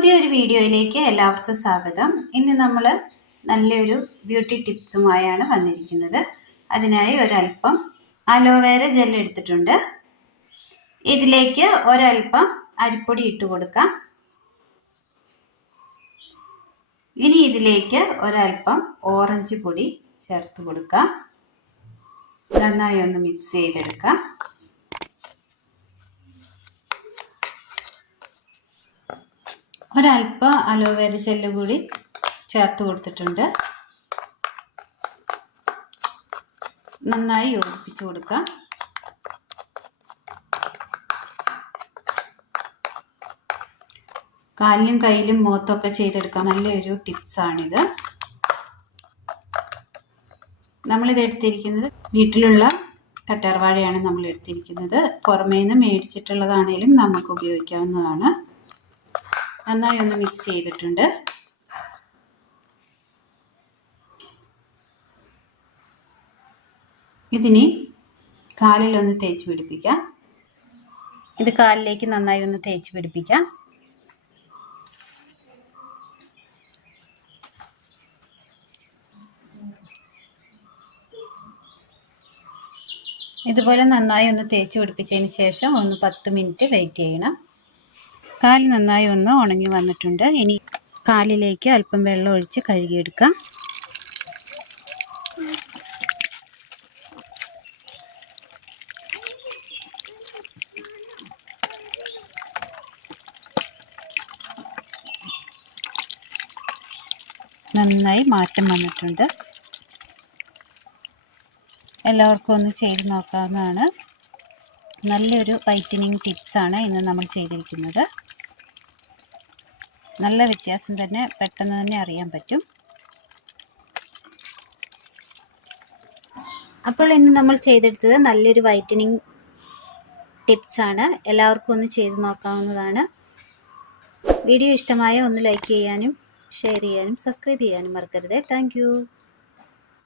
പുതിയൊരു വീഡിയോയിലേക്ക് എല്ലാവർക്കും സ്വാഗതം. ഇന്ന് നമ്മൾ നല്ലൊരു ബ്യൂട്ടി ടിപ്സുമായാണ് വന്നിരിക്കുന്നത്. അതിനായി ഒരല്പം അലോവേര ജെൽ എടുത്തിട്ടുണ്ട്. ഇതിലേക്ക് ഒരല്പം അരിപ്പൊടി ഇട്ട് കൊടുക്കാം. ഇനി ഇതിലേക്ക് ഒരല്പം ഓറഞ്ച് പൊടി ചേർത്ത് കൊടുക്കാം. നന്നായി ഒന്ന് മിക്സ് ചെയ്തെടുക്കാം. ഒരല്പം അലോവേര ജെല്ല് കൂടി ചേർത്ത് കൊടുത്തിട്ടുണ്ട്. നന്നായി യോജിപ്പിച്ച് കൊടുക്കാം. കാലിലും കയ്യിലും മുഖത്തൊക്കെ ചെയ്തെടുക്കാം. നല്ലൊരു ടിപ്സാണിത്. നമ്മളിത് എടുത്തിരിക്കുന്നത് വീട്ടിലുള്ള കറ്റാർവാഴയാണ് നമ്മൾ എടുത്തിരിക്കുന്നത്. പുറമേ നിന്ന് മേടിച്ചിട്ടുള്ളതാണേലും നമുക്ക് ഉപയോഗിക്കാവുന്നതാണ്. നന്നായി ഒന്ന് മിക്സ് ചെയ്തിട്ടുണ്ട്. ഇതിനി കാലിലൊന്ന് തേച്ച് പിടിപ്പിക്കാം. ഇത് കാലിലേക്ക് നന്നായി ഒന്ന് തേച്ച് പിടിപ്പിക്കാം. ഇതുപോലെ നന്നായി ഒന്ന് തേച്ച് പിടിപ്പിച്ചതിന് ശേഷം ഒന്ന് 10 മിനിറ്റ് വെയിറ്റ് ചെയ്യണം. കാല് നന്നായി ഒന്ന് ഉണങ്ങി വന്നിട്ടുണ്ട്. ഇനി കാലിലേക്ക് അല്പം വെള്ളം ഒഴിച്ച് കഴുകിയെടുക്കാം. നന്നായി മാറ്റം വന്നിട്ടുണ്ട്. എല്ലാവർക്കും ഒന്ന് ചെയ്ത് നോക്കാവുന്നതാണ്. നല്ലൊരു വൈറ്റനിങ് ടിപ്സാണ് ഇന്ന് നമ്മൾ ചെയ്തിരിക്കുന്നത്. നല്ല വ്യത്യാസം തന്നെ പെട്ടെന്ന് തന്നെ അറിയാൻ പറ്റും. അപ്പോൾ ഇന്ന് നമ്മൾ ചെയ്തെടുത്തത് നല്ലൊരു വൈറ്റനിങ് ടിപ്സാണ്. എല്ലാവർക്കും ഒന്ന് ചെയ്ത് നോക്കാവുന്നതാണ്. വീഡിയോ ഇഷ്ടമായ ഒന്ന് ലൈക്ക് ചെയ്യാനും ഷെയർ ചെയ്യാനും സബ്സ്ക്രൈബ് ചെയ്യാനും മറക്കരുത്. താങ്ക്